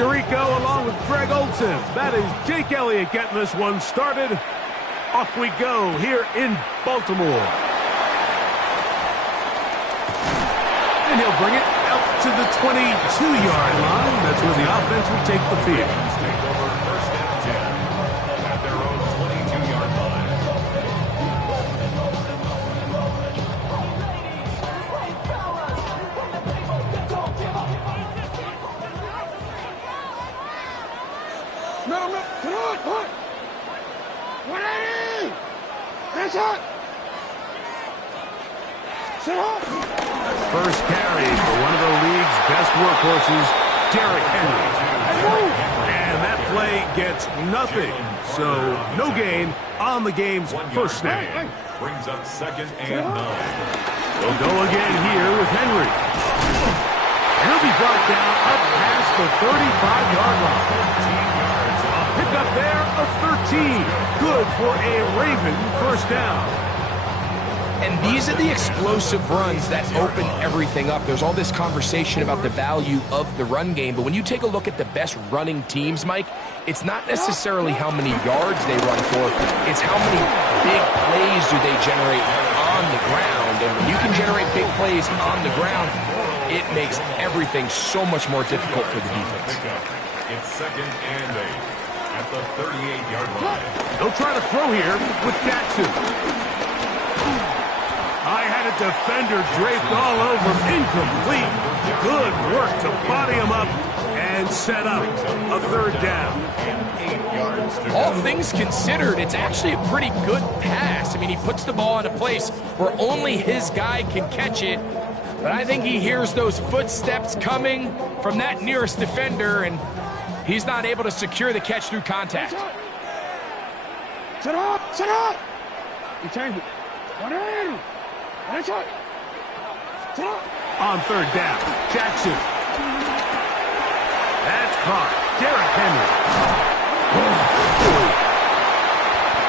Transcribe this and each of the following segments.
Tirico along with Greg Olson. That is Jake Elliott getting this one started. Off we go here in Baltimore. And he'll bring it out to the 22-yard line. That's where the offense will take the field. Take over first and 10 at their own 22-yard line. No, come on. 180! That's it! Sit up! First carry for one of the league's best workhorses, Derrick Henry. And that play gets nothing. So no gain on the game's first snap. Brings up second and 9. They'll go again here with Henry. And he'll be brought down up past the 35-yard line. Pick up there of 13. Good for a Raven first down. And these are the explosive runs that open everything up. There's all this conversation about the value of the run game, but when you take a look at the best running teams, Mike, it's not necessarily how many yards they run for, it's how many big plays do they generate on the ground. And when you can generate big plays on the ground, it makes everything so much more difficult for the defense. It's second and 8 at the 38-yard line. They'll try to throw here with Jackson. I had a defender draped all over him. Incomplete. Good work to body him up and set up a third down. All things considered, it's actually a pretty good pass. I mean, he puts the ball in a place where only his guy can catch it. But I think he hears those footsteps coming from that nearest defender, and he's not able to secure the catch through contact. Sit up! You change it. 180! That's it! Sit up! On third down, Jackson. That's caught. Derrick Henry.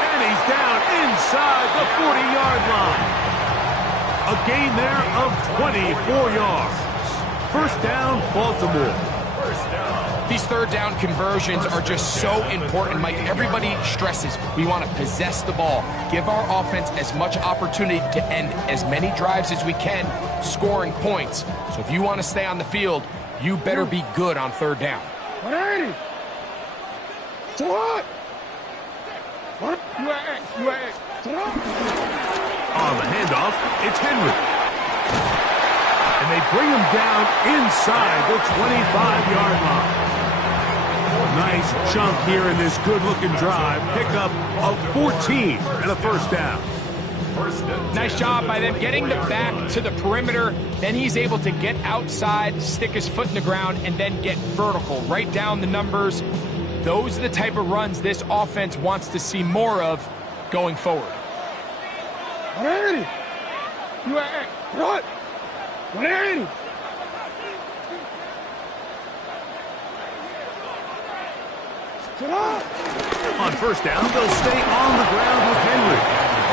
And he's down inside the 40-yard line. A gain there of 24 yards. First down, Baltimore. These third down conversions are just so important, Mike. Everybody stresses we want to possess the ball, give our offense as much opportunity to end as many drives as we can, scoring points. So if you want to stay on the field, you better be good on third down. 180! To what? What? You ain't. Sit up! On the handoff, it's Henry. And they bring him down inside the 25-yard line. Nice chunk here in this good-looking drive. Pickup of 14 and a first down. Nice job by them getting the back to the perimeter. Then he's able to get outside, stick his foot in the ground, and then get vertical. Right down the numbers. Those are the type of runs this offense wants to see more of going forward. 180! You ain't. What? 180! On first down, they'll stay on the ground with Henry.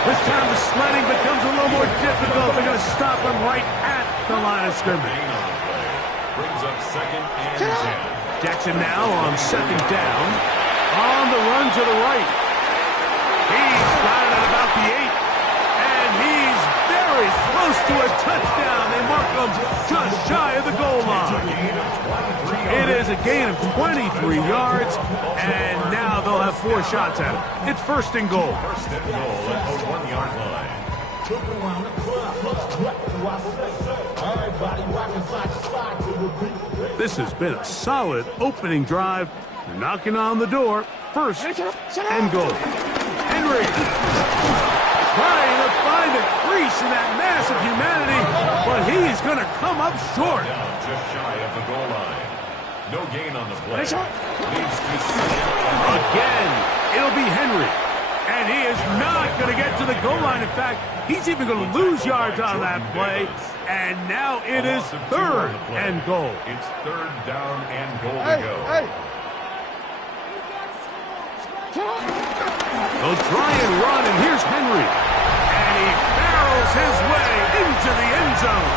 This time the sledding becomes a little more difficult. They're going to stop him right at the line of scrimmage. Brings up second and 10. Jackson now on second down. On the run to the right. He's got it at about the 8. And he's very close to a touchdown. They mark him just shy of the goal line. It is a gain of 23 yards, and now they'll have 4 shots at it. It's first and goal. First and goal at the 1-yard line. This has been a solid opening drive. Knocking on the door. First and goal. Henry trying to find a crease in that mass of humanity, but he's going to come up short. Down just shy of the goal line. No gain on the play. Again, it'll be Henry. And he is not going to get to the goal line. In fact, he's even going to lose yards on that play. And now it is third and goal. It's third down and goal to go. They'll try and run, and here's Henry. And he barrels his way into the end zone.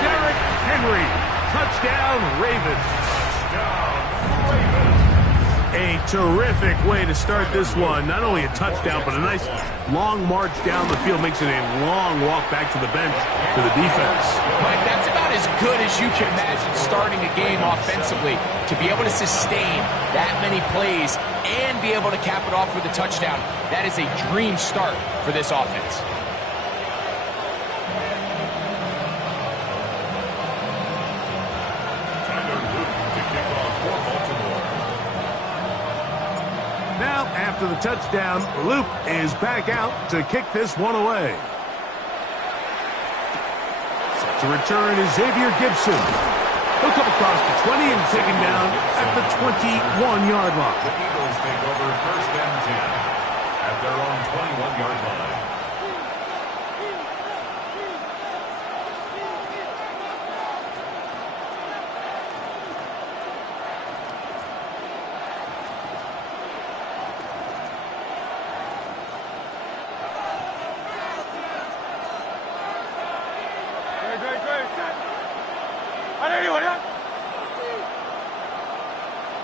Derrick Henry. Touchdown, Ravens. A terrific way to start this one. Not only a touchdown, but a nice long march down the field. Makes it a long walk back to the bench for the defense. Mike, that's about as good as you can imagine starting a game offensively. To be able to sustain that many plays and be able to cap it off with a touchdown, that is a dream start for this offense. Now, after the touchdown, Luke is back out to kick this one away. Set to return is Xavier Gibson. He'll come across the 20 and taken down at the 21-yard line. The Eagles take over 1st and 10 at their own 21-yard line.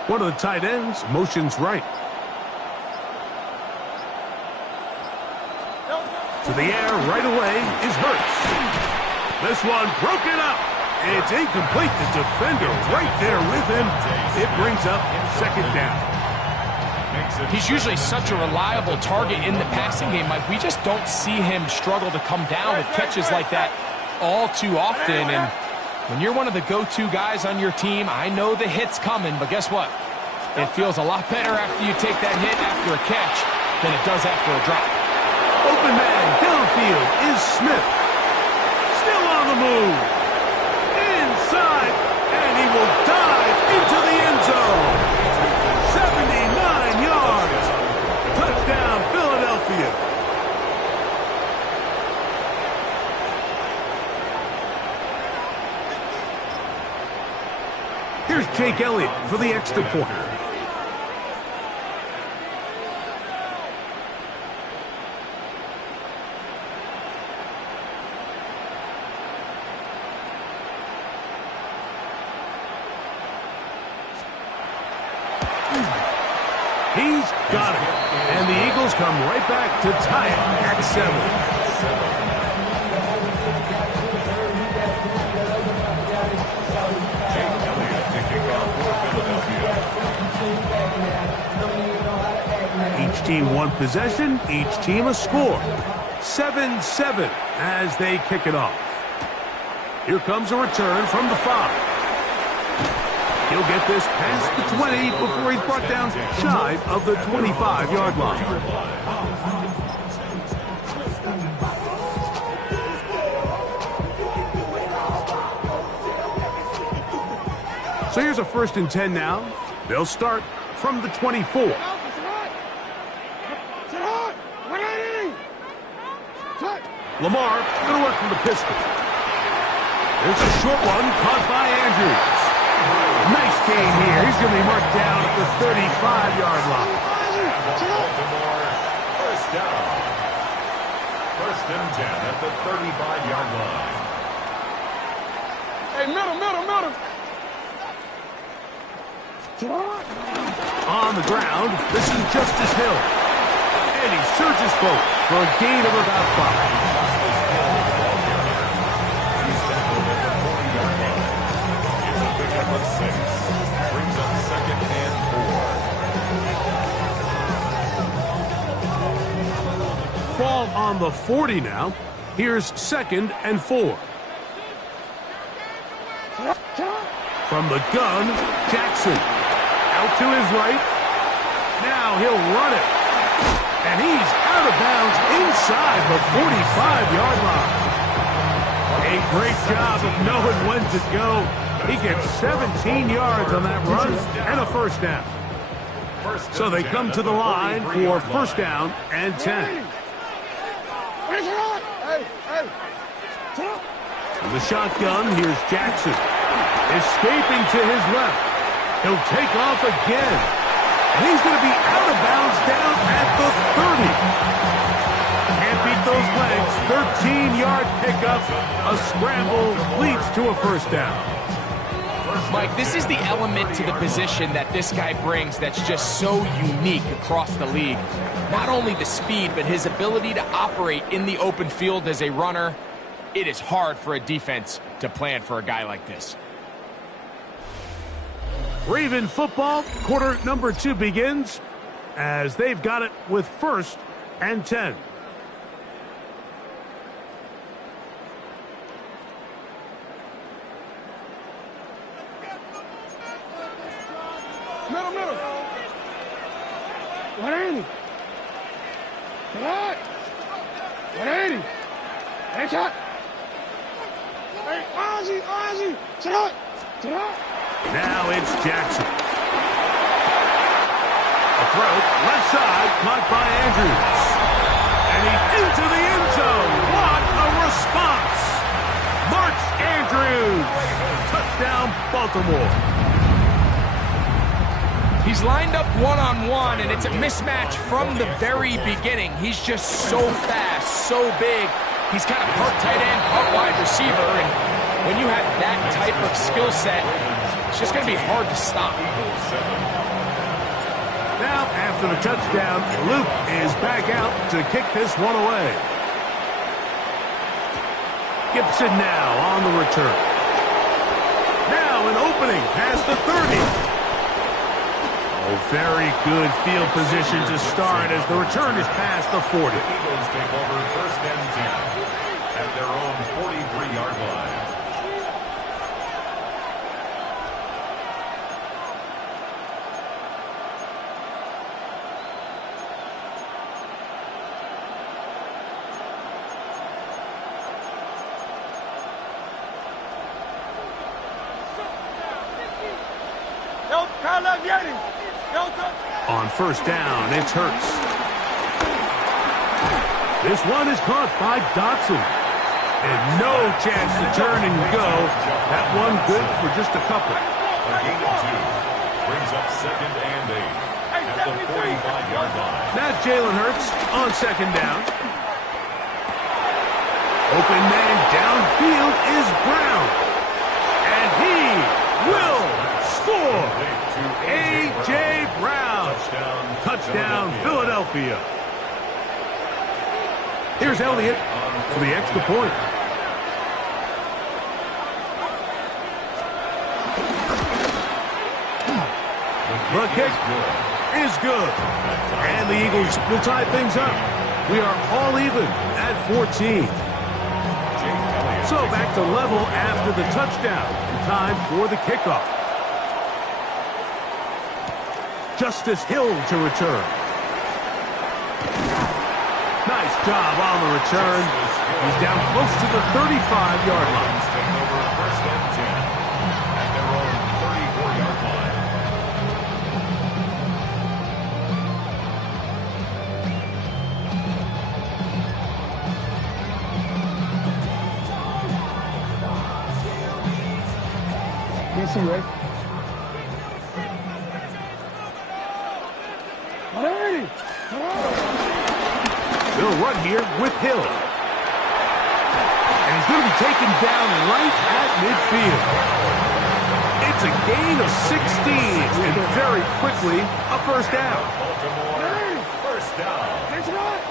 One of the tight ends motions right. To the air right away is Hurts. This one broken up. It's incomplete. The defender right there with him. It brings up 2nd down. He's usually such a reliable target in the passing game, Mike. We just don't see him struggle to come down with catches like that all too often. And when you're one of the go-to guys on your team, I know the hit's coming, but guess what? It feels a lot better after you take that hit after a catch than it does after a drop. Open man downfield is Smith. Still on the move. Inside, and he will dive into the end zone. 79 yards. Touchdown, Philadelphia. Here's Jake Elliott for the extra point. He's got it. And the Eagles come right back to tie it at 7. Each team one possession, each team a score. 7-7 as they kick it off. Here comes a return from the 5. He'll get this past the 20 before he's brought down shy of the 25-yard line. So here's a 1st and 10 now. They'll start from the 24. Lamar going to work from the pistol. There's a short one caught by Andrews. Nice gain here. He's going to be marked down at the 35-yard line. Baltimore, 1st down. 1st and 10 at the 35-yard line. Hey, middle. On the ground, this is Justice Hill. And he surges forward for a gain of about 5. Brings up 2nd and 4. Ball on the 40 now. Here's 2nd and 4. From the gun, Jackson. Out to his right. Now he'll run it. And he's out of bounds inside the 45-yard line. A great job of knowing when to go. He gets 17 yards on that run and a 1st down. So they come to the line for 1st down and 10. From the shotgun, here's Jackson. Escaping to his left. He'll take off again. And he's going to be out of bounds down at the 30. Can't beat those legs. 13-yard pickup. A scramble leads to a 1st down. Mike, this is the element to the position that this guy brings that's just so unique across the league. Not only the speed, but his ability to operate in the open field as a runner. It is hard for a defense to plan for a guy like this. Raven football, quarter number 2 begins as they've got it with 1st and 10. Middle. 180. Right. 180. Headshot. Hey, Ozzy. Sit up. Now it's Jackson. A throw, left side, caught by Andrews. And he's into the end zone. What a response. Mark Andrews. Touchdown, Baltimore. He's lined up one-on-one, and it's a mismatch from the very beginning. He's just so fast, so big. He's kind of part tight end, part wide receiver, and when you have that type of skill set, it's just going to be hard to stop. Now, after the touchdown, Luke is back out to kick this one away. Gibson now on the return. Now an opening past the 30. Oh, very good field position to start as the return is past the 40. The Eagles take over 1st and 10 at their own 43-yard line. On 1st down, it's Hurts. This one is caught by Dotson. And no chance to turn and go. That one good for just a couple. A gain of 2 brings up 2nd and 8 at the 45-yard line. Now Jalen Hurts on 2nd down. Open man downfield is Brown. And he will score. A.J. Brown. Touchdown, Philadelphia. Here's Elliott for the extra point. The kick is good. And the Eagles will tie things up. We are all even at 14. So back to level after the touchdown. Time for the kickoff. Justice Hill to return. Nice job on the return. He's down close to the 35-yard line. Take over 1st and 10 at their own 34-yard line. DC, right? 180. They'll run here with Hill. And he's going to be taken down right at midfield. It's a gain of 16, and very quickly, a 1st down. Baltimore, 1st down. That's right.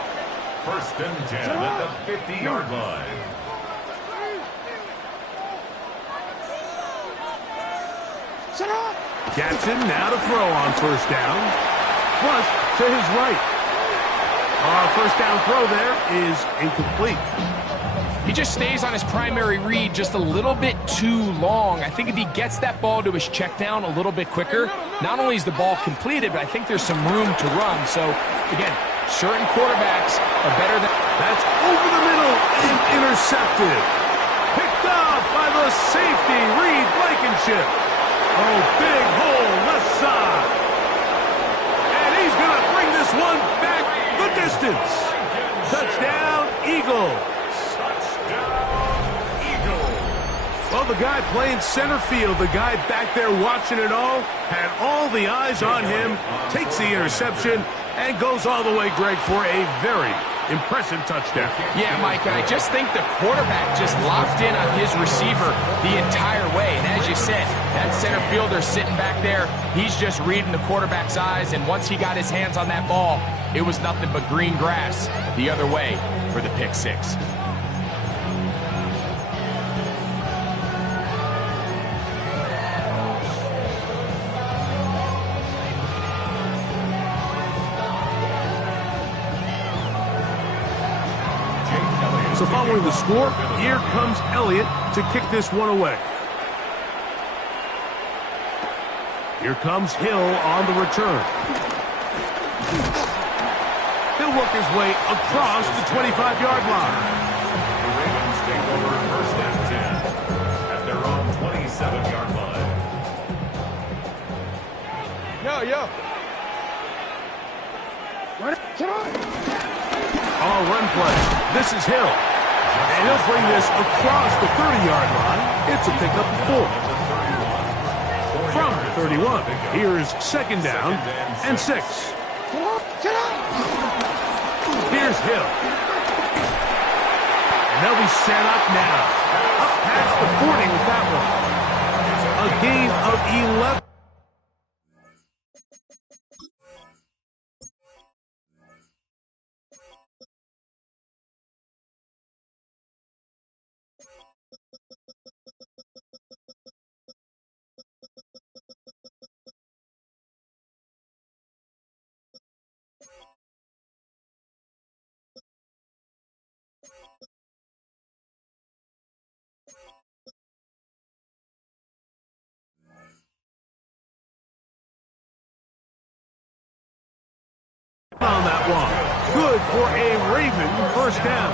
1st and 10 at the 50-yard line. Sit up. Jackson now to throw on 1st down. Flush to his right. Our 1st down throw there is incomplete. He just stays on his primary read just a little bit too long. I think if he gets that ball to his check down a little bit quicker, not only is the ball completed, but I think there's some room to run. So, again, certain quarterbacks are better than... That's over the middle and intercepted. Picked off by the safety, Reed Blankenship. Oh, big hole left side. And he's going to bring this one back the distance. Touchdown, Eagles. Well, the guy playing center field, the guy back there watching it all, had all the eyes on him, takes the interception, and goes all the way, Greg, for a very Impressive touchdown. Yeah, Mike, and I just think the quarterback just locked in on his receiver the entire way. And as you said, that center fielder sitting back there, he's just reading the quarterback's eyes. And once he got his hands on that ball, it was nothing but green grass the other way for the pick six. So following the score, here comes Elliott to kick this one away. Here comes Hill on the return. He'll work his way across the 25-yard line. The Ravens take over first and 10 at their own 27-yard line. Yo. Sit on. On run play, this is Hill. And he'll bring this across the 30-yard line. It's a pickup of 4. From the 31, here's second down and 6. Sit on. Here's Hill. And they'll be set up now. Up past the 40 with that one. A gain of 11. On that one. Good for a Raven first down.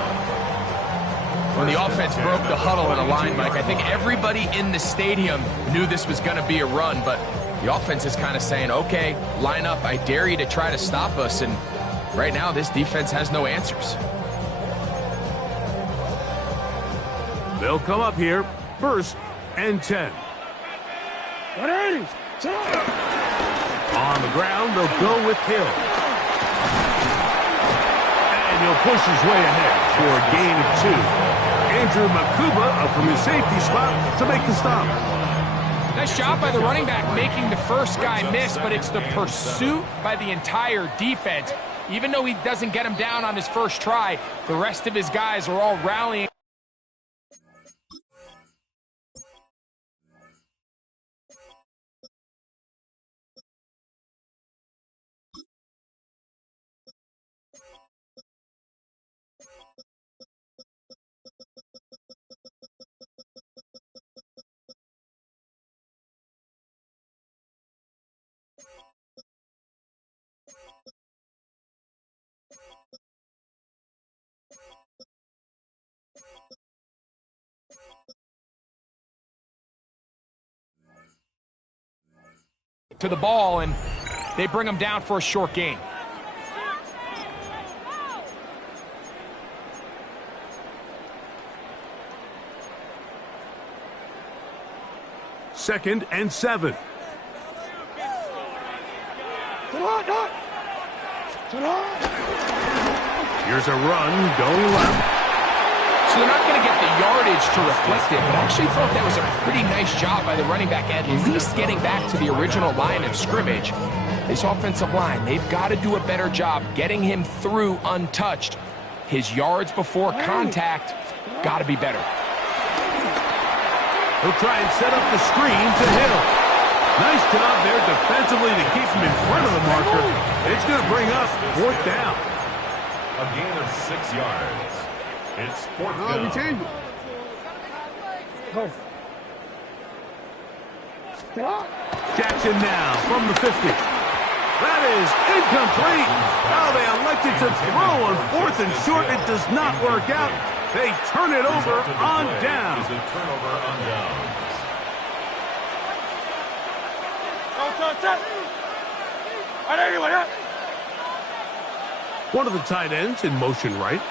When the offense broke the huddle in a line, Mike, I think everybody in the stadium knew this was going to be a run, but the offense is kind of saying, okay, line up, I dare you to try to stop us, and right now this defense has no answers. They'll come up here, first and 10. 180. Sit on. On the ground, they'll go with Hill. And he'll push his way ahead for a gain of 2. Andrew Makuba up from his safety spot to make the stop. Nice job by the running back making the first guy miss, but it's the pursuit by the entire defense. Even though he doesn't get him down on his first try, the rest of his guys are all rallying. To the ball, and they bring him down for a short gain. Second and 7. Sit on. Sit on. Here's a run going left. So they're not going to get the yardage to reflect it, but I actually thought that was a pretty nice job by the running back, at least getting back to the original line of scrimmage. This offensive line, they've got to do a better job getting him through untouched. His yards before contact got to be better. He'll try and set up the screen to Hill. Nice job there defensively to keep him in front of the marker. It's going to bring up 4th down. A gain of 6 yards. It's 4th down. We change it. Go. Sit on. Jackson now from the 50. That is incomplete. Now they elected to throw on 4th and short. It does not work out. They turn it over on down. Is a turnover on downs. One of the tight ends in motion right.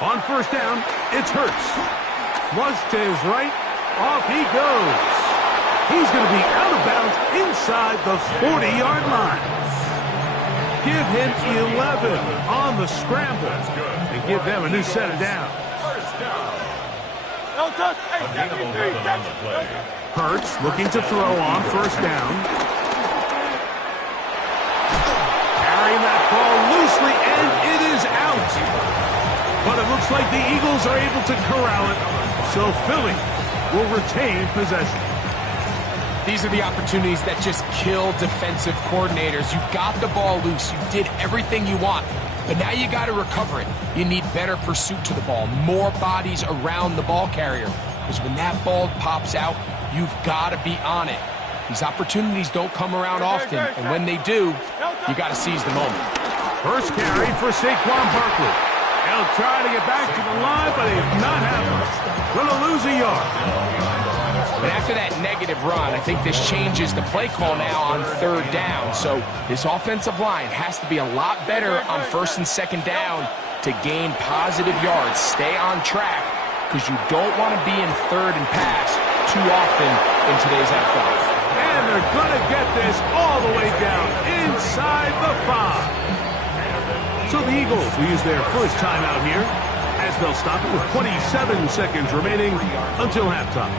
On first down, it's Hurts. Flush to his right. Off he goes. He's going to be out of bounds inside the 40-yard line. give him 11 on the scramble and give them a new set of downs. First down. A gain of 11 on the play. Hurts looking to throw on first down. Carrying that ball loosely, and it is out. But it looks like the Eagles are able to corral it, so Philly will retain possession. These are the opportunities that just kill defensive coordinators. You got the ball loose. You did everything you want. But now you got to recover it. You need better pursuit to the ball, more bodies around the ball carrier. Because when that ball pops out, you've got to be on it. These opportunities don't come around often, and when they do, you got to seize the moment. First carry for Saquon Barkley. He'll try to get back to the line, but he's not happening. Going to lose a yard. But after that negative run, I think this changes the play call now on third down. So this offensive line has to be a lot better on first and second down to gain positive yards. Stay on track, because you don't want to be in third and pass too often in today's NFL. And they're going to get this all the way down inside the 5. So the Eagles will use their first timeout here, as they'll stop it with 27 seconds remaining until halftime.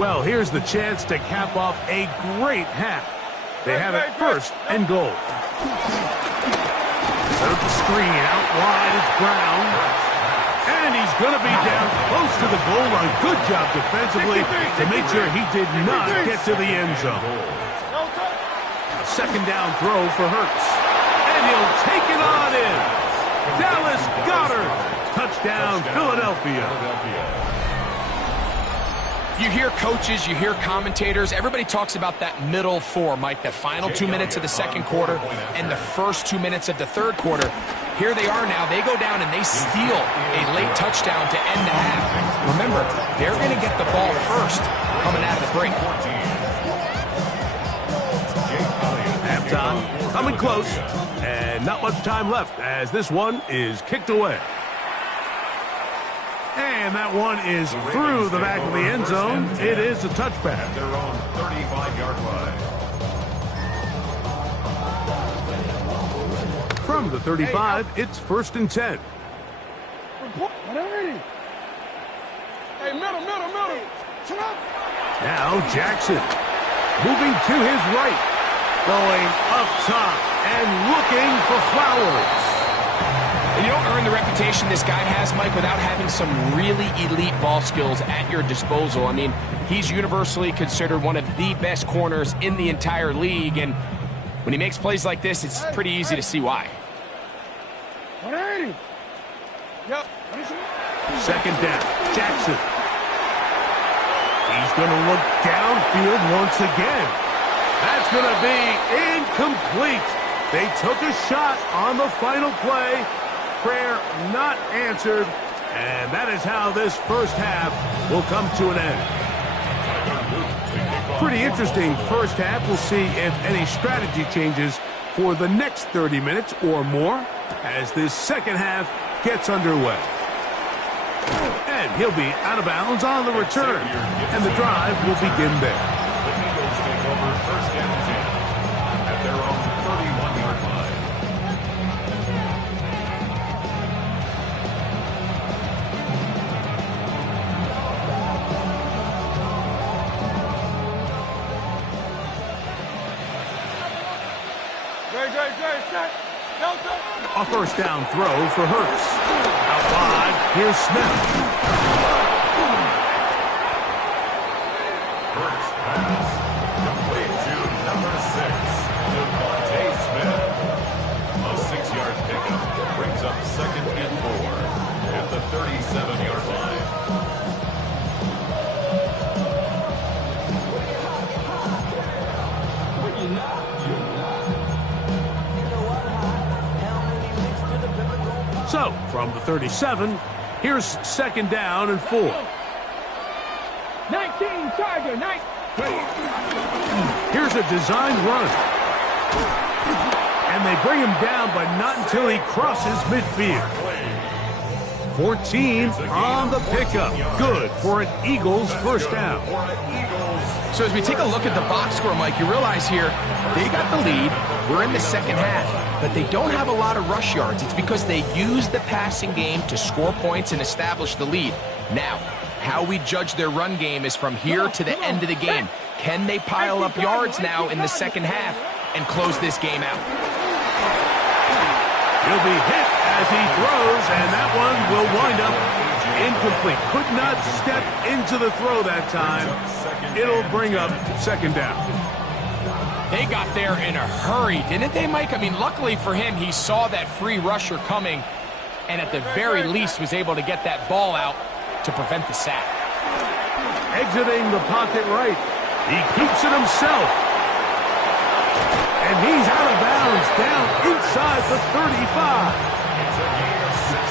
Well, here's the chance to cap off a great half. They have it first and goal. Set up the screen out wide. It's Brown. And he's going to be down close to the goal line. Good job defensively to make sure he did not get to the end zone. A second down throw for Hurts. And he'll take it on in. Dallas Goedert. Touchdown, Philadelphia. You hear coaches, you hear commentators, everybody talks about that middle 4, Mike, the final 2 minutes of the second quarter and the first 2 minutes of the third quarter. Here they are now. They go down and they steal a late touchdown to end the half. Remember, they're going to get the ball first coming out of the break. Halftime coming close, and not much time left as this one is kicked away. And that one is through the back of the end zone. It is a touchback. At their own 35-yard line. From the 35, it's first and 10. Hey, middle. Shut up. Now Jackson moving to his right, going up top and looking for Flowers. And you don't earn the reputation this guy has, Mike, without having some really elite ball skills at your disposal. I mean, he's universally considered one of the best corners in the entire league, and when he makes plays like this, it's pretty easy to see why. 180. Yep. Second down, Jackson. He's going to look downfield once again. That's going to be incomplete. They took a shot on the final play. Prayer not answered, and that is how this first half will come to an end. Pretty interesting first half. We'll see if any strategy changes for the next 30 minutes or more as this second half gets underway. And he'll be out of bounds on the return, and the drive will begin there. The Eagles take over first and 10 at their own 31-yard line. A first down throw for Hurts. Out wide, here's Smith. Hurts pass. Complete to number 6, Devontae Smith. A 6-yard pickup brings up second and 4 at the 37-yard line. So, from the 37, here's second down and 4. 19, Tiger, 19. Here's a designed run. And And they bring him down, but not until he crosses midfield. 14 on the pickup. Good for an Eagles first down. So as we take a look at the box score, Mike, you realize here they got the lead. We're in the second half, but they don't have a lot of rush yards. It's because they use the passing game to score points and establish the lead. Now, how we judge their run game is from here to the end of the game. Can they pile up yards now in the second half and close this game out? He'll be hit as he throws, and that one will wind up incomplete. Could not step into the throw that time. It'll bring up second down. They got there in a hurry, didn't they, Mike? I mean, luckily for him, he saw that free rusher coming, and at the very least was able to get that ball out to prevent the sack. Exiting the pocket right. He keeps it himself. And he's out of bounds, down inside the 35.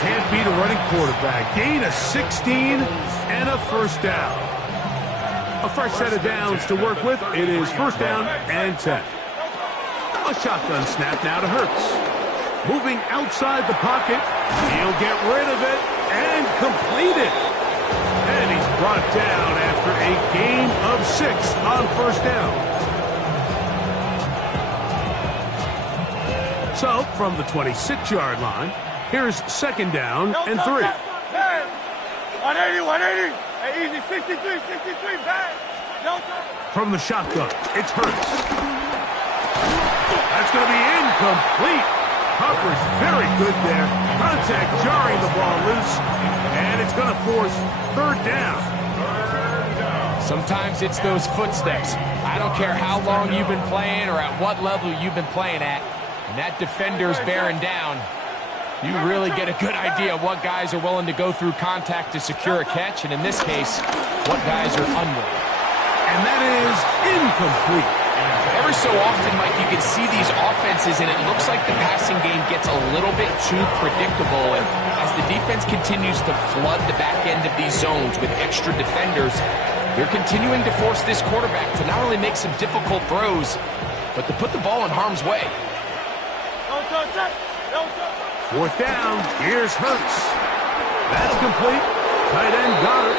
Can't beat a running quarterback. Gain of 16 and a first down. A fresh set of downs to work with. It is first down and 10. A shotgun snap now to Hurts. Moving outside the pocket. He'll get rid of it and complete it. And he's brought down after a gain of 6 on first down. So, from the 26-yard line, here's second down and 3. 180, 180. Hey, easy, 63, bang. From the shotgun, it's Hurts. That's going to be incomplete. Hopper's very good there. Contact jarring the ball loose, and it's going to force third down. Sometimes it's those footsteps. I don't care how long you've been playing or at what level you've been playing at. And that defender's bearing down. You really get a good idea of what guys are willing to go through contact to secure a catch, and in this case, what guys are unwilling. And that is incomplete. Every so often, Mike, you can see these offenses, and it looks like the passing game gets a little bit too predictable. And as the defense continues to flood the back end of these zones with extra defenders, they're continuing to force this quarterback to not only make some difficult throws, but to put the ball in harm's way. Fourth down, here's Hurts. That's complete. Tight end got it.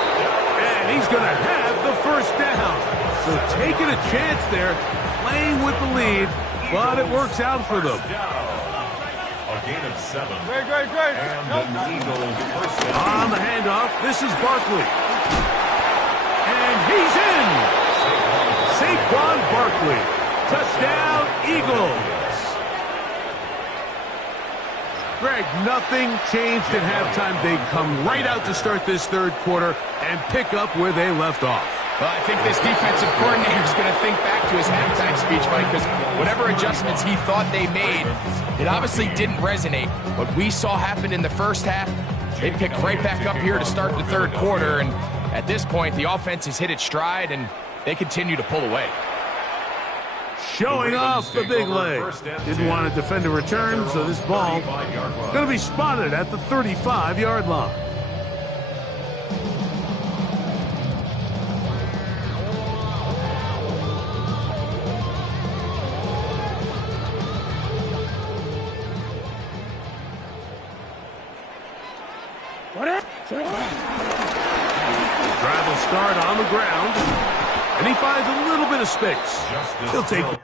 And he's going to have the first down. So taking a chance there, playing with the lead, but it works out for them. A gain of 7. Great. And the Eagles first down. On the handoff, this is Barkley. And he's in. Saquon Barkley. Touchdown, Eagles. Greg, nothing changed at halftime. They come right out to start this third quarter and pick up where they left off. Well, I think this defensive coordinator is going to think back to his halftime speech, Mike, because whatever adjustments he thought they made, it obviously didn't resonate. What we saw happen in the first half, they picked right back up here to start the third quarter, and at this point, the offense has hit its stride, and they continue to pull away. Showing off the big leg. Didn't want to defend a return, so this ball going to be spotted at the 35-yard line. Drive will start on the ground, and he finds a little bit of space. He'll take it.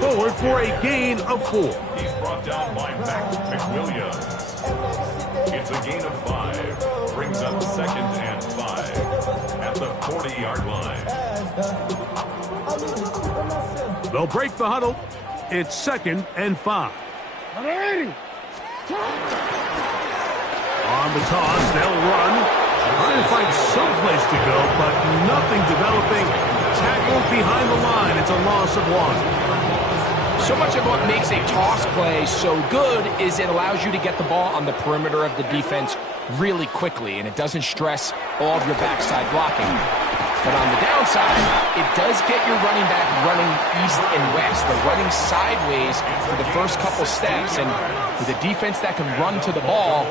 Forward for a gain of 4. He's brought down by Mac McWilliams. It's a gain of 5. Brings up second and 5 at the 40-yard line. They'll break the huddle. It's second and 5. 180. On the toss, they'll run. Trying to find some place to go, but nothing developing. Tackled behind the line. It's a loss of 1. So much of what makes a toss play so good is it allows you to get the ball on the perimeter of the defense really quickly, and it doesn't stress all of your backside blocking. But on the downside, it does get your running back running east and west. They're running sideways for the first couple steps, and with a defense that can run to the ball,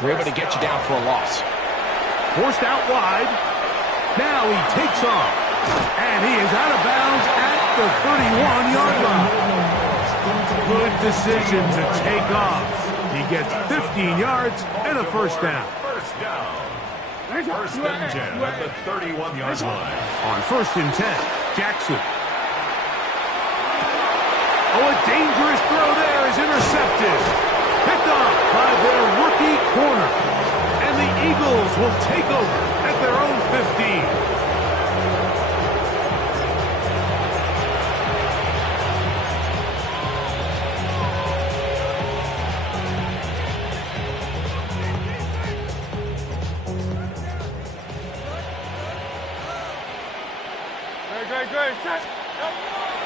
they're able to get you down for a loss. Forced out wide. Now he takes off, and he is out of bounds at the 31-yard line. Good decision to take off. He gets 15 yards and a first down. First down. First and 10 at the 31-yard line. On first and 10, Jackson. Oh, a dangerous throw there is intercepted. Picked off by their rookie corner. And the Eagles will take over at their own 15.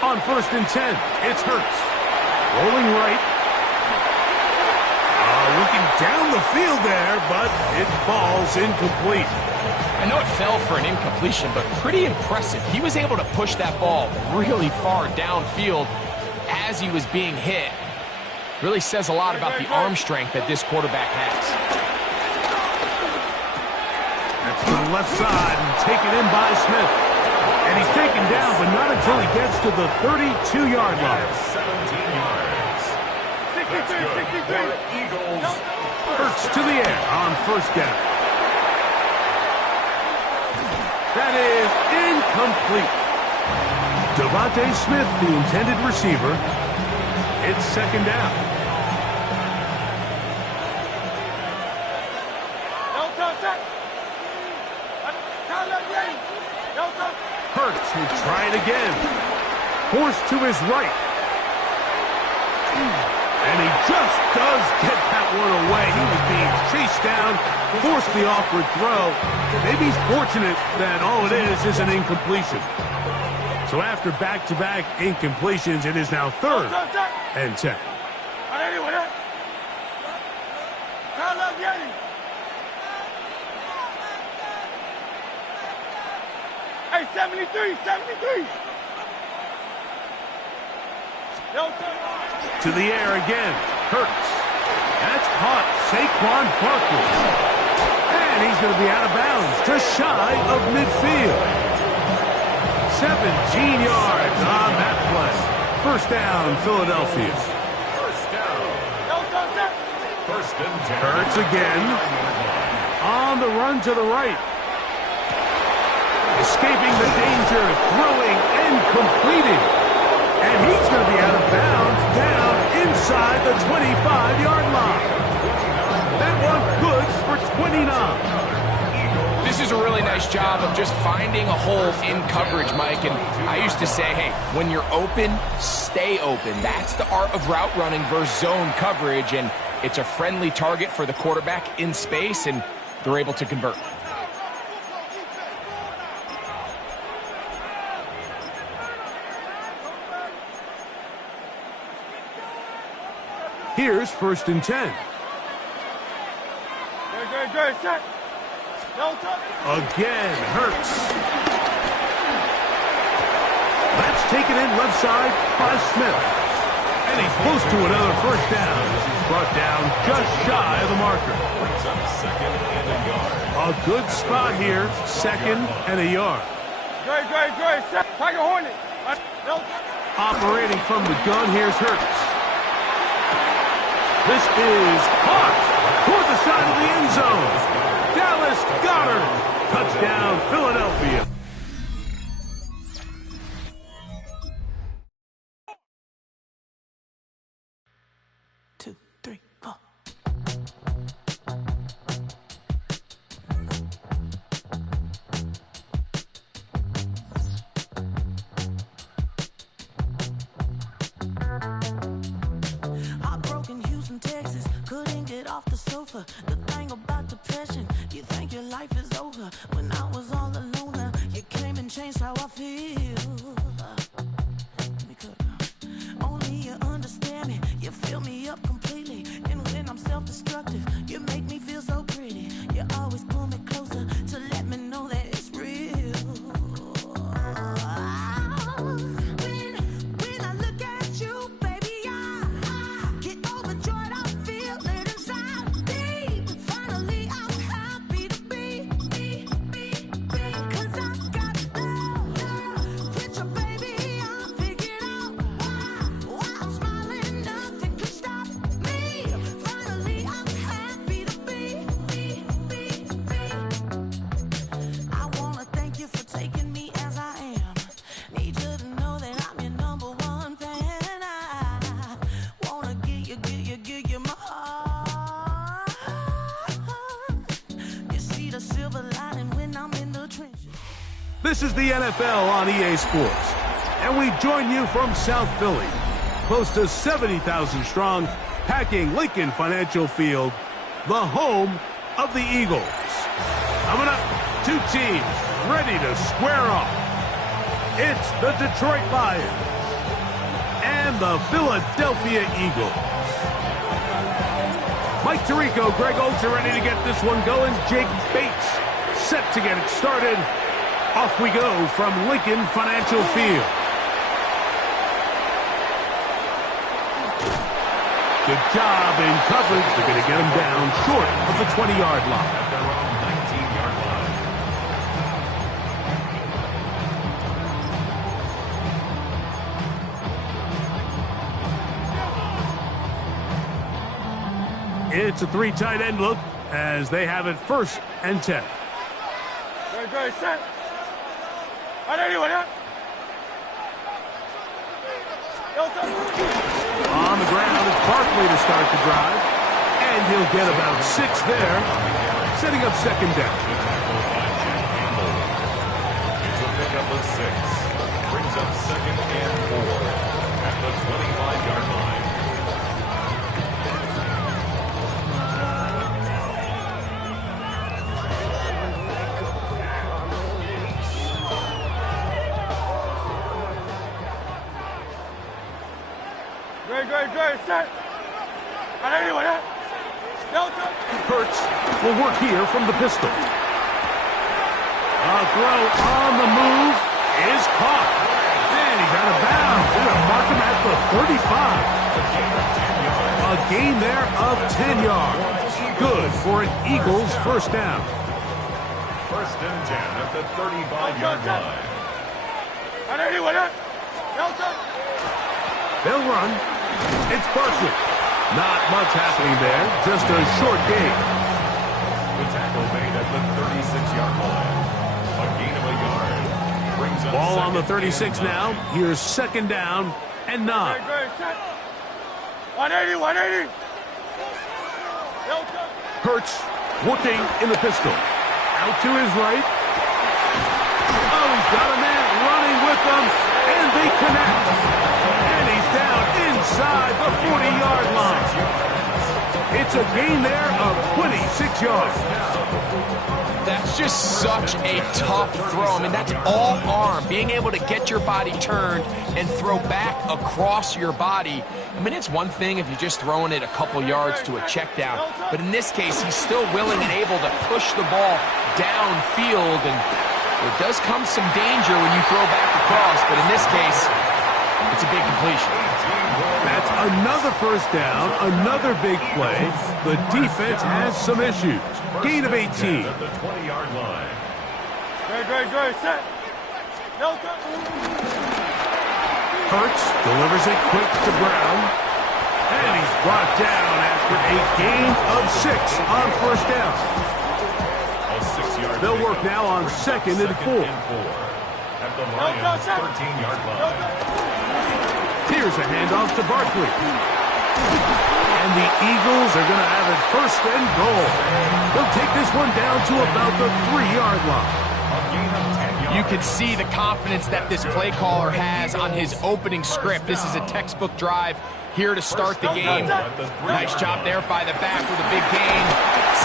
On first and 10, it's Hurts. Rolling right. Looking down the field there, but it falls incomplete. I know it fell for an incompletion, but pretty impressive. He was able to push that ball really far downfield as he was being hit. Really says a lot about the arm strength that this quarterback has. That's to the left side and taken in by Smith. And he's taken down, but not until he gets to the 32-yard line. 17 yards. That's good for Eagles. Hurts to the air on first down. That is incomplete. Devontae Smith, the intended receiver. It's second down. Hurts will try it again. Forced to his right. And he just does get that one away. He was being chased down, forced the awkward throw. Maybe he's fortunate that all it is an incompletion. So after back-to-back incompletions, it is now third and 10. Hey, 73, 73. To the air again. Hurts. That's caught. Saquon Barkley. And he's going to be out of bounds, just shy of midfield. 17 yards on that play. First down, Philadelphia. First down. First and 10. Hurts again. On the run to the right. Escaping the danger, throwing and completing. And he's going to be out of bounds down inside the 25-yard line. That one good for 29. This is a really nice job of just finding a hole in coverage, Mike. And I used to say, hey, when you're open, stay open. That's the art of route running versus zone coverage. And it's a friendly target for the quarterback in space, and they're able to convert. Here's first and 10. Again, Hurts. That's taken in left side by Smith. And he's close to another first down as he's brought down just shy of the marker. Brings up second and a yard. A good spot here, second and a yard. Tiger Hornet. Operating from the gun, here's Hurts. This is caught toward the side of the end zone. Dallas Goedert. Touchdown, Philadelphia. Two, three, four. Texas, couldn't get off the sofa. The thing about depression, you think your life is over. When I was all alone, you came and changed how I feel. Let me cook. Only pull me closer to let me know that it's real. When I look at you, baby, I get overjoyed. I feel it inside me. Finally, I'm happy to be. 'Cause I got love with your baby. I figured out why I'm smiling. Nothing can stop me. Finally, I'm happy to be. I wanna thank you for taking me as I am. Need you to know that I'm your number one fan. I wanna give you my heart. You see the silver lining when I'm in the trenches. This is the NFL on EA Sports, and we join you from South Philly, close to 70,000 strong, packing Lincoln Financial Field, the home of the Eagles. Coming up, two teams ready to square off. It's the Detroit Lions and the Philadelphia Eagles. Mike Tirico, Greg Olds are ready to get this one going. Jake Bates set to get it started. Off we go from Lincoln Financial Field. Good job in coverage. They're going to get him down short of the 20-yard line. At their own 19-yard line. It's a three tight end look as they have it 1st and 10. Go, set. On anyone, huh? On the ground, it's Barkley to start the drive. And he'll get about 6 there, setting up 2nd down. It's a pickup of 6. Brings up 2nd and 4 at the 25-yard line. Great, set. On anyone, huh? Delta. Hurts will work here from the pistol. A throw on the move is caught. And he's out of bounds. They're going to mark him at the 35. A gain there of 10 yards. Good for an Eagles 1st down. 1st and 10 at the 35-yard line. On anyone, huh? Delta. They'll run. It's Barkley. Not much happening there. Just a short gain. The tackle made at the 36-yard line. A gain of a yard. Brings up Ball on the 2nd 36 and 9. now. Here's 2nd down and 9. Great, set. 180. Delta. Hurts working in the pistol. Out to his right. Oh, he's got a man running with them. And they connect. And he's down inside the 40-yard line. It's a gain there of 26 yards. That's just such a tough throw. I mean, that's all arm. Being able to get your body turned and throw back across your body. I mean, it's one thing if you're just throwing it a couple yards to a check down. But in this case, he's still willing and able to push the ball downfield. And there does come some danger when you throw back across. But in this case, it's a big completion. That's another 1st down, another big play. The defense has some issues. Gain of 18. At the 20-yard line. Great, set. Delta. Hurts delivers it quick to Brown. And he's brought down after a gain of 6 on 1st down. A 6-yard They'll work pickup. now on 2nd and 4. At the Lions' 13-yard line. Here's a handoff to Barkley. And the Eagles are going to have it 1st and goal. They'll take this one down to about the 3-yard line. You can see the confidence that this play caller has on his opening script. This is a textbook drive here to start the game. Nice job there by the back with a big gain.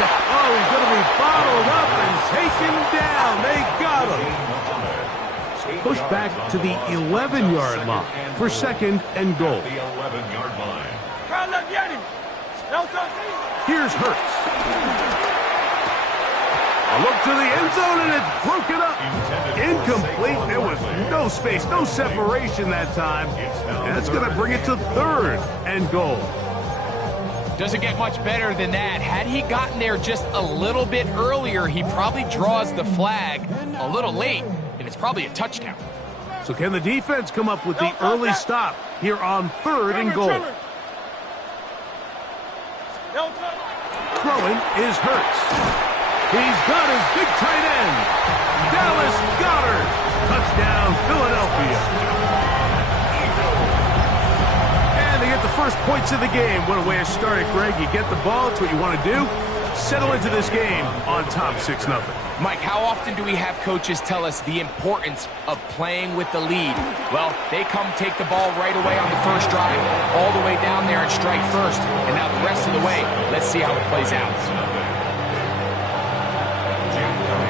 Oh, he's going to be bottled up and taken down. They got him. Push back to the 11-yard line for 2nd and goal. The 11-yard line. Here's Hurts. A look to the end zone, and it's broken up. Incomplete. There was no space, no separation that time. And that's going to bring it to third and goal. Doesn't get much better than that. Had he gotten there just a little bit earlier, he probably draws the flag a little late, and it's probably a touchdown. So can the defense come up with the early stop here on third and goal? Throwing is Hurts. He's got his big tight end, Dallas Goedert. Touchdown, Philadelphia. And they get the first points of the game. What a way to start it, Greg. You get the ball. It's what you want to do. Settle into this game on top 6-0. Mike, how often do we have coaches tell us the importance of playing with the lead? Well, they come take the ball right away on the first drive, all the way down there and strike first. And now the rest of the way, let's see how it plays out.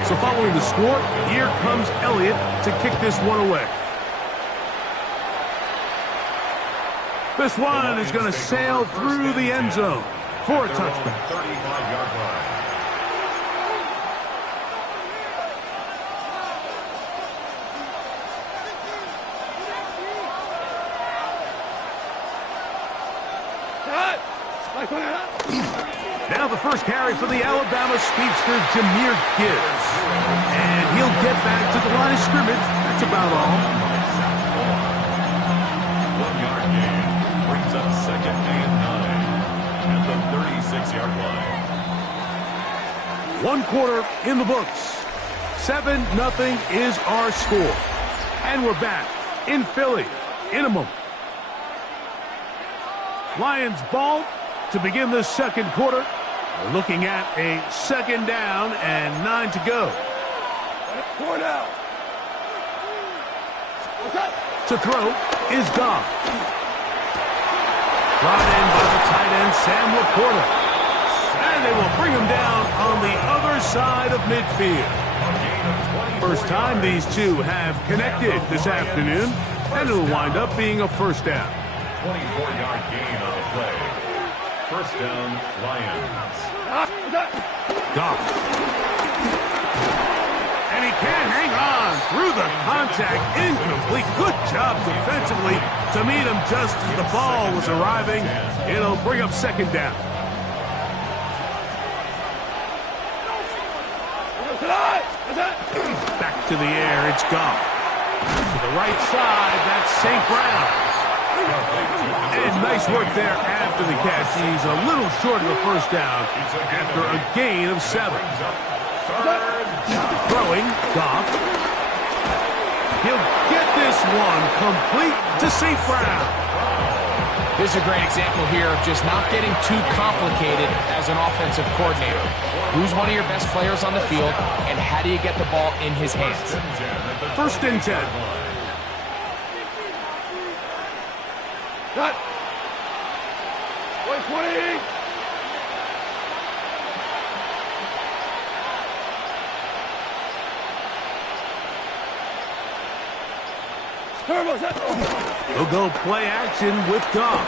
So following the score, here comes Elliott to kick this one away. This one is going to sail through the end zone for a touchdown. 35-yard line. Now the first carry for the Alabama speedster, Jahmyr Gibbs. And he'll get back to the line of scrimmage. That's about all. 1-yard gain brings up 2nd and 9 at the 36-yard line. One quarter in the books. 7-0 is our score. And we're back in Philly in a moment. Lions ball to begin the second quarter. We're looking at a 2nd down and 9 to go. To throw is Goff. Brought in by the tight end, Sam Laporta. And they will bring him down on the other side of midfield. First time these two have connected this afternoon, and it'll wind up being a first down. 24-yard gain on the play. First down, Lions. Goff. And he can't hang on through the contact. Incomplete. Good job defensively to meet him just as the ball was arriving. It'll bring up 2nd down. Back to the air. It's Goff. To the right side. That's St. Brown. And nice work there after the catch. He's a little short of the first down after a gain of 7. Throwing, Goff. He'll get this one complete to St. Brown. This is a great example here of just not getting too complicated as an offensive coordinator. Who's one of your best players on the field, and how do you get the ball in his hands? 1st and 10. Cut. 120. He'll go play action with Goff.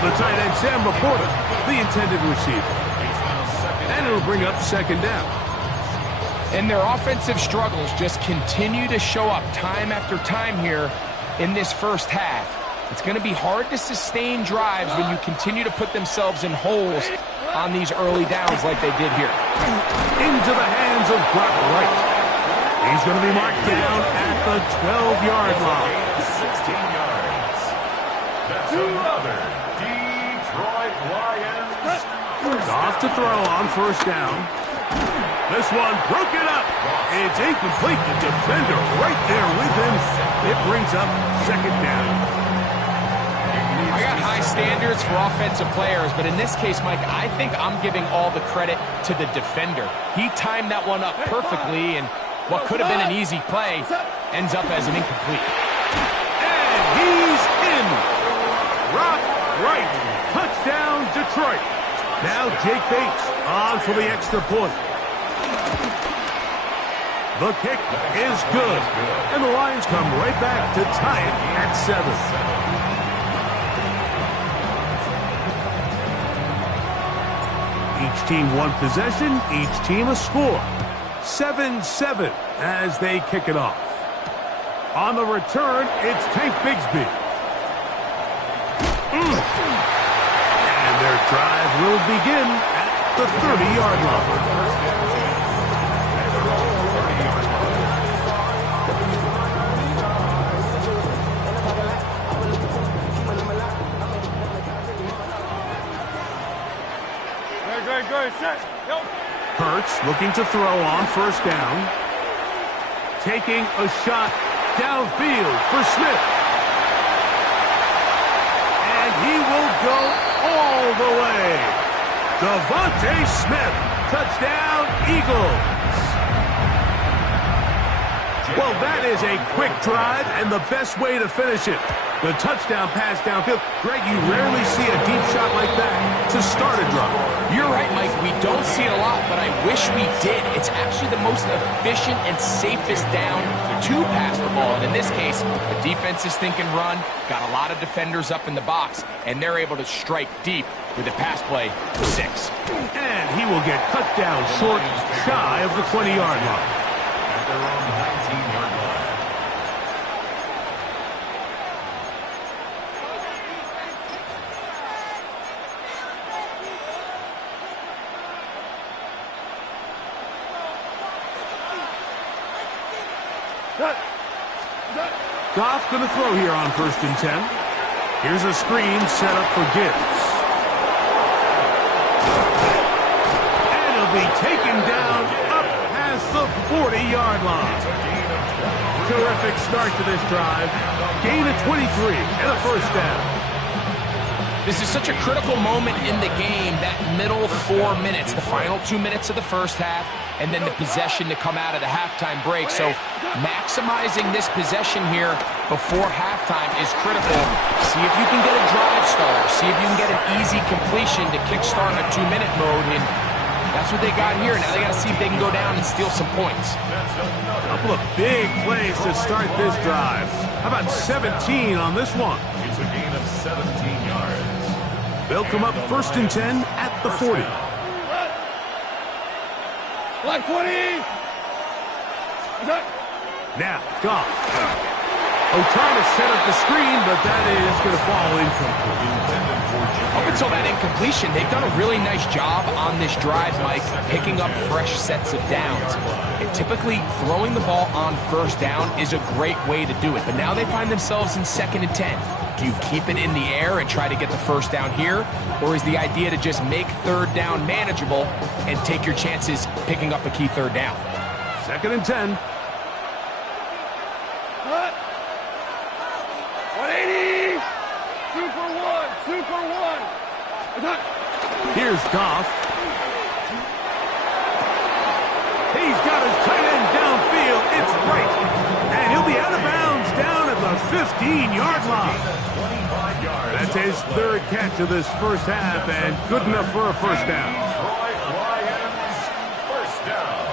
The tight end, Sam Laporta, the intended receiver. And it'll bring up 2nd down. And their offensive struggles just continue to show up time after time here in this first half. It's going to be hard to sustain drives when you continue to put themselves in holes on these early downs like they did here. Into the hands of Brock Wright. He's going to be marked down at the 12-yard line. 16 yards. That's another Detroit Lions. Off to throw on first down. This one broken up. It's incomplete. The defender right there with him. It brings up 2nd down. I got high standards for offensive players, but in this case, Mike, I think I'm giving all the credit to the defender. He timed that one up perfectly, and what could have been an easy play ends up as an incomplete. And he's in. Rock right. Touchdown, Detroit. Now Jake Bates on for the extra point. The kick is good. And the Lions come right back to tie it at 7. Each team one possession, each team a score. 7-7 as they kick it off. On the return, it's Tank Bigsby. And their drive will begin at the 30-yard line. Good, set. Go. Hurts looking to throw on first down. Taking a shot downfield for Smith. And he will go all the way. Devontae Smith, touchdown Eagles. Well, that is a quick drive and the best way to finish it. The touchdown pass downfield. Greg, you rarely see a deep shot like that to start a drive. You're right, Mike. We don't see it a lot, but I wish we did. It's actually the most efficient and safest down to pass the ball. And in this case, the defense is thinking run, got a lot of defenders up in the box, and they're able to strike deep with a pass play for 6. And he will get cut down short, shy of the 20-yard line. At their own 19-yard line. Goff going to throw here on 1st and 10. Here's a screen set up for Gibbs. And he'll be taken down up past the 40-yard line. Terrific start to this drive. Gain of 23 and a first down. This is such a critical moment in the game, that middle 4 minutes, the final 2 minutes of the first half, and then the possession to come out of the halftime break. So maximizing this possession here before halftime is critical. See if you can get a drive starter. See if you can get an easy completion to kickstart a 2-minute mode. And that's what they got here. Now they got to see if they can go down and steal some points. A couple of big plays to start this drive. How about 17 on this one? It's a gain of 17 yards. They'll come up 1st and 10 at the 40. Black 20. Now, Goff. Oh, trying to set up the screen, but that is going to fall incomplete. Up until that incompletion, they've done a really nice job on this drive, Mike, picking up fresh sets of downs. And typically, throwing the ball on 1st down is a great way to do it. But now they find themselves in 2nd and 10. Do you keep it in the air and try to get the 1st down here? Or is the idea to just make 3rd down manageable and take your chances picking up a key 3rd down? 2nd and 10. 180. 2 for 1. 2 for 1. Here's Goff. He's got his tight end downfield. It's right. And he'll be out of bounds down at the 15-yard line. That's his 3rd catch of this first half, and good enough for a first down. Troy Lyons, first down.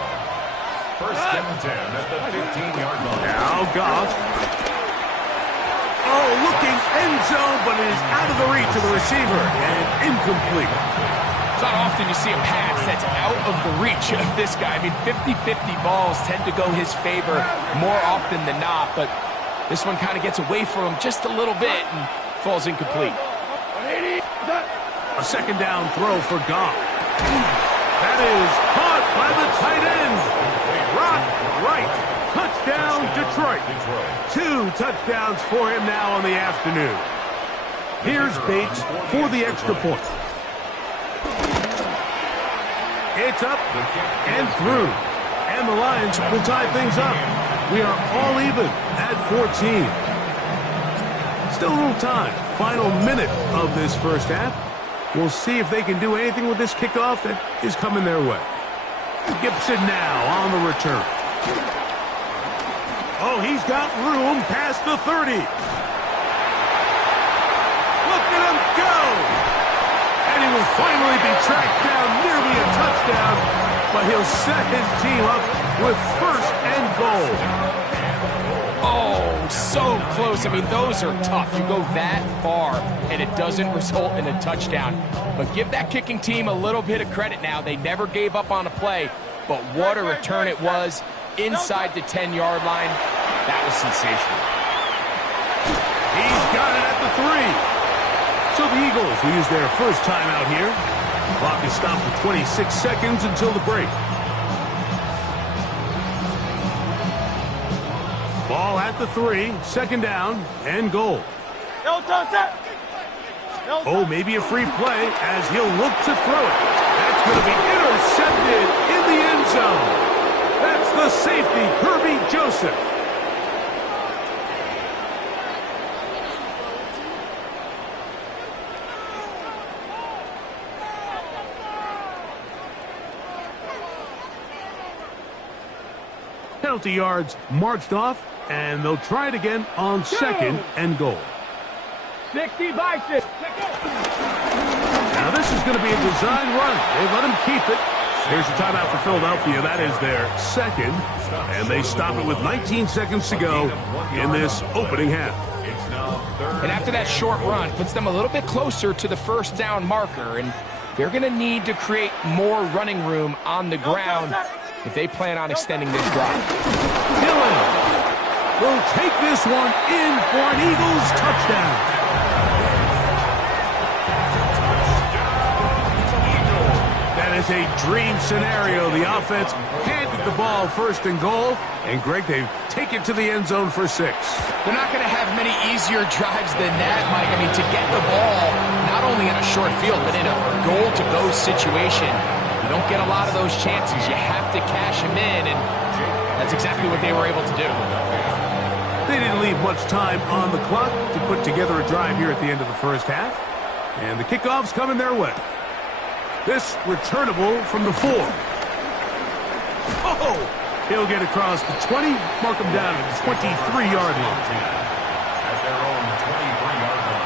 1st and 10 at the 15-yard line. Now Goff. Oh, looking end zone, but it is out of the reach of the receiver, and incomplete. It's not often you see a pass that's out of the reach of this guy. I mean, 50-50 balls tend to go his favor more often than not, but this one kind of gets away from him just a little bit and falls incomplete. A 2nd down throw for Goff. That is caught by the tight end. Rock right. Touchdown, Detroit. 2 touchdowns for him now on the afternoon. Here's Bates for the extra point. It's up and through. And the Lions will tie things up. We are all even at 14. Still a little time. Final minute of this first half. We'll see if they can do anything with this kickoff that is coming their way. Gibson now on the return. Oh, he's got room past the 30. Look at him go. And he will finally be tracked down, nearly a touchdown, but he'll set his team up with 1st and goal. Oh, so close. I mean, those are tough. You go that far, and it doesn't result in a touchdown. But give that kicking team a little bit of credit now. They never gave up on a play, but what a return it was inside the 10-yard line. That was sensational. He's got it at the 3. So the Eagles will use their first timeout here. Clock is stopped for 26 seconds until the break. Ball at the 3, second down and goal. Oh, maybe a free play as he'll look to throw it. That's going to be intercepted in the end zone. That's the safety, Kirby Joseph. Penalty yards marched off, and they'll try it again on second and goal. 60 by 6. Now this is going to be a design run. They let him keep it. Here's a timeout for Philadelphia. That is their second, and they stop it with 19 seconds to go in this opening half. And after that short run, puts them a little bit closer to the first down marker, and they're going to need to create more running room on the ground if they plan on extending this drive. Dillon will take this one in for an Eagles touchdown. That is a dream scenario. The offense handed the ball first and goal, and Greg, they take it to the end zone for 6. They're not going to have many easier drives than that, Mike. I mean, to get the ball not only in a short field, but in a goal-to-go situation, you don't get a lot of those chances. You have to cash them in, and that's exactly what they were able to do. They didn't leave much time on the clock to put together a drive here at the end of the first half, and the kickoff's coming their way. This returnable from the 4. Oh! He'll get across the 20, mark him down at the 23-yard line. At their own 23-yard line.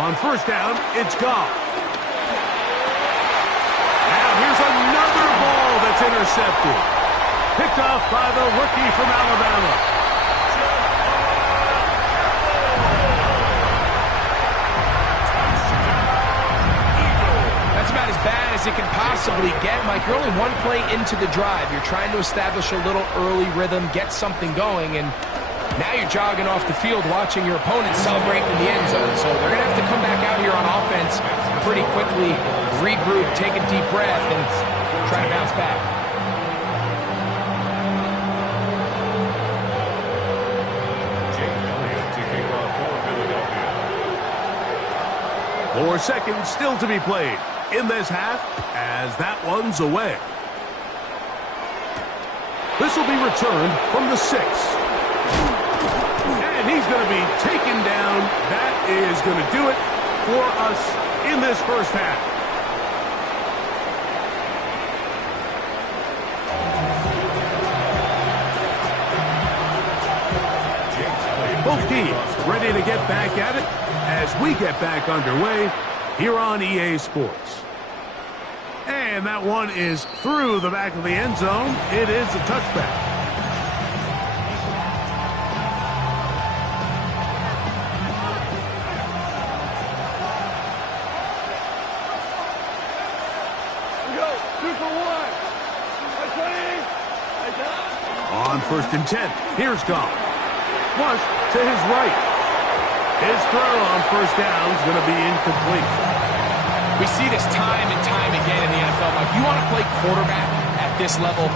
On first down, it's Goff. Now here's another ball that's intercepted. Picked off by the rookie from Alabama. That's about as bad as it can possibly get, Mike. You're only one play into the drive. You're trying to establish a little early rhythm, get something going, and now you're jogging off the field watching your opponent celebrate in the end zone. So they're going to have to come back out here on offense pretty quickly, regroup, take a deep breath, and try to bounce back. Jake Elliott to kick off for Philadelphia. 4 seconds still to be played in this half as that one's away. This will be returned from the 6. And he's going to be taken down. That is going to do it for us in this first half. Both teams ready to get back at it as we get back underway here on EA Sports. And that one is through the back of the end zone. It is a touchback. On first and 10, here's Goff. Flush to his right. His throw on first down is going to be incomplete. We see this time and time again in the NFL. Like, you want to play quarterback at this level,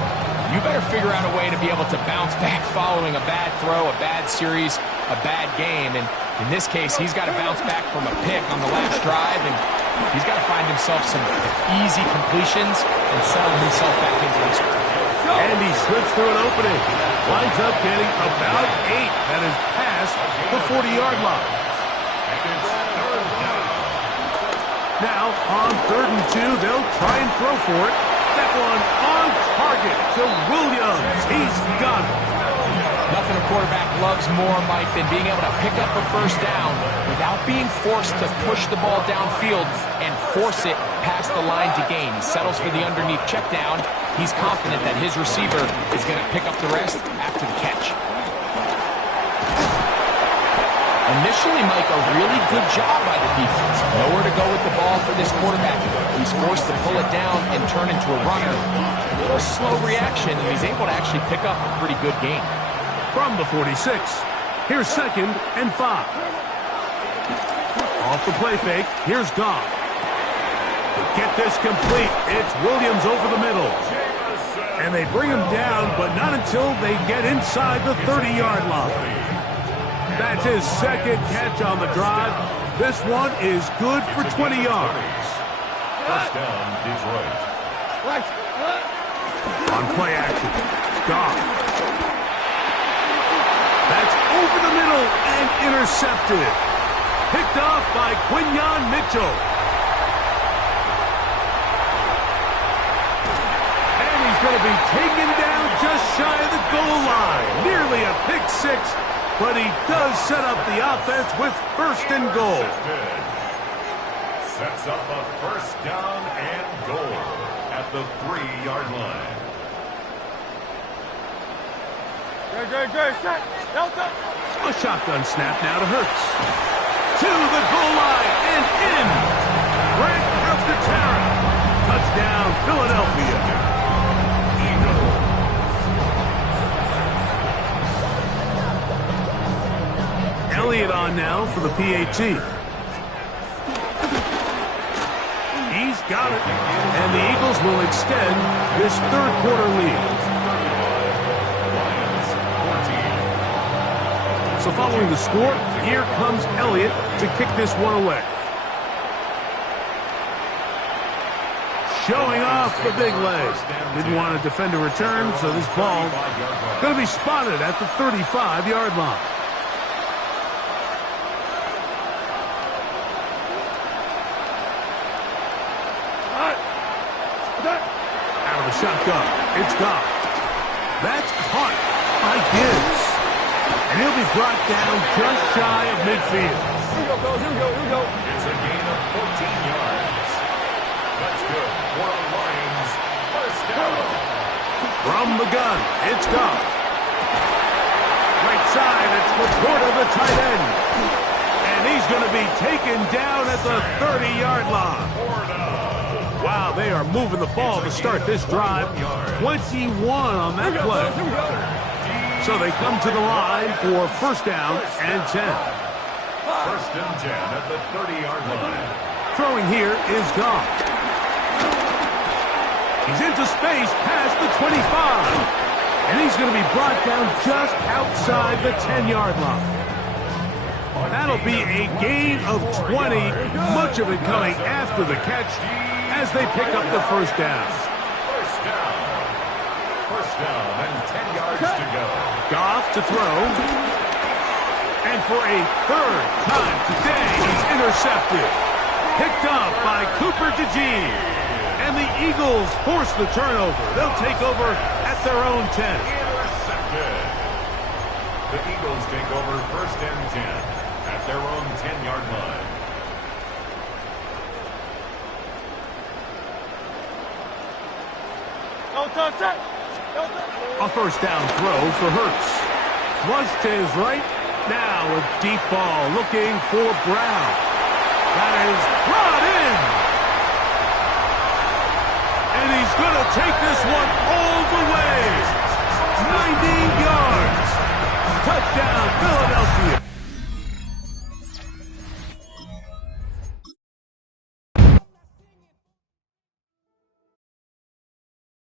you better figure out a way to be able to bounce back following a bad throw, a bad series, a bad game. And in this case, he's got to bounce back from a pick on the last drive, and he's got to find himself some easy completions and settle himself back into this one. And he slips through an opening. Winds up getting about 8. That is past the 40-yard line. Now, on 3rd and 2, they'll try and throw for it. That one on target to Williams. He's got it. nothing a quarterback loves more, Mike, than being able to pick up a first down without being forced to push the ball downfield and force it past the line to gain. He settles for the underneath check down. He's confident that his receiver is going to pick up the rest after the catch. Initially, Mike, a really good job by the defense. Nowhere to go with the ball for this quarterback. He's forced to pull it down and turn into a runner. A little slow reaction, and he's able to actually pick up a pretty good game. From the 46, here's 2nd and 5. Off the play fake, here's Goff. To get this complete, it's Williams over the middle. And they bring him down, but not until they get inside the 30-yard line. That's his 2nd catch on the drive. This one is good for 20 yards. First down, Detroit. On play action, Goff. That's over the middle and intercepted. Picked off by Quinyon Mitchell. And he's going to be taken down just shy of the goal line. Nearly a pick six. But he does set up the offense with 1st and goal. Sets up a first down and goal at the 3-yard line. A shotgun snap now to Hurts. To the goal line and in. Grant Calcaterra. Touchdown, Philadelphia. Elliott on now for the PAT. He's got it. And the Eagles will extend this 3rd quarter lead. So following the score, here comes Elliott to kick this one away. Showing off the big leg. Didn't want to defend a return, so this ball going to be spotted at the 35-yard line. Out of the shotgun, it's Goff. That's caught by Gibbs. And he'll be brought down just shy of midfield. Here we go. It's a gain of 14 yards. That's good for the Lions. First down. From the gun, it's Goff. Right side, it's Laporta, the tight end. And he's going to be taken down at the 30-yard line. Wow, they are moving the ball to start this drive. 21 on that play. So they come to the line for first down and 10. First and 10 at the 30-yard line. Throwing here is Goff. He's into space past the 25. And he's going to be brought down just outside the 10-yard line. That'll be a gain of 20, much of it coming after the catch as they pick up the first down. First down and 10 yards to go. Goff to throw. And for a 3rd time today, he's intercepted. Picked up by Cooper DeJean. And the Eagles force the turnover. They'll take over at their own 10. Intercepted. The Eagles take over first and 10 at their own 10-yard line. A first down throw for Hurts. Flushed to his right. Now a deep ball looking for Brown. That is brought in. And he's going to take this one all the way. 90 yards. Touchdown, Philadelphia.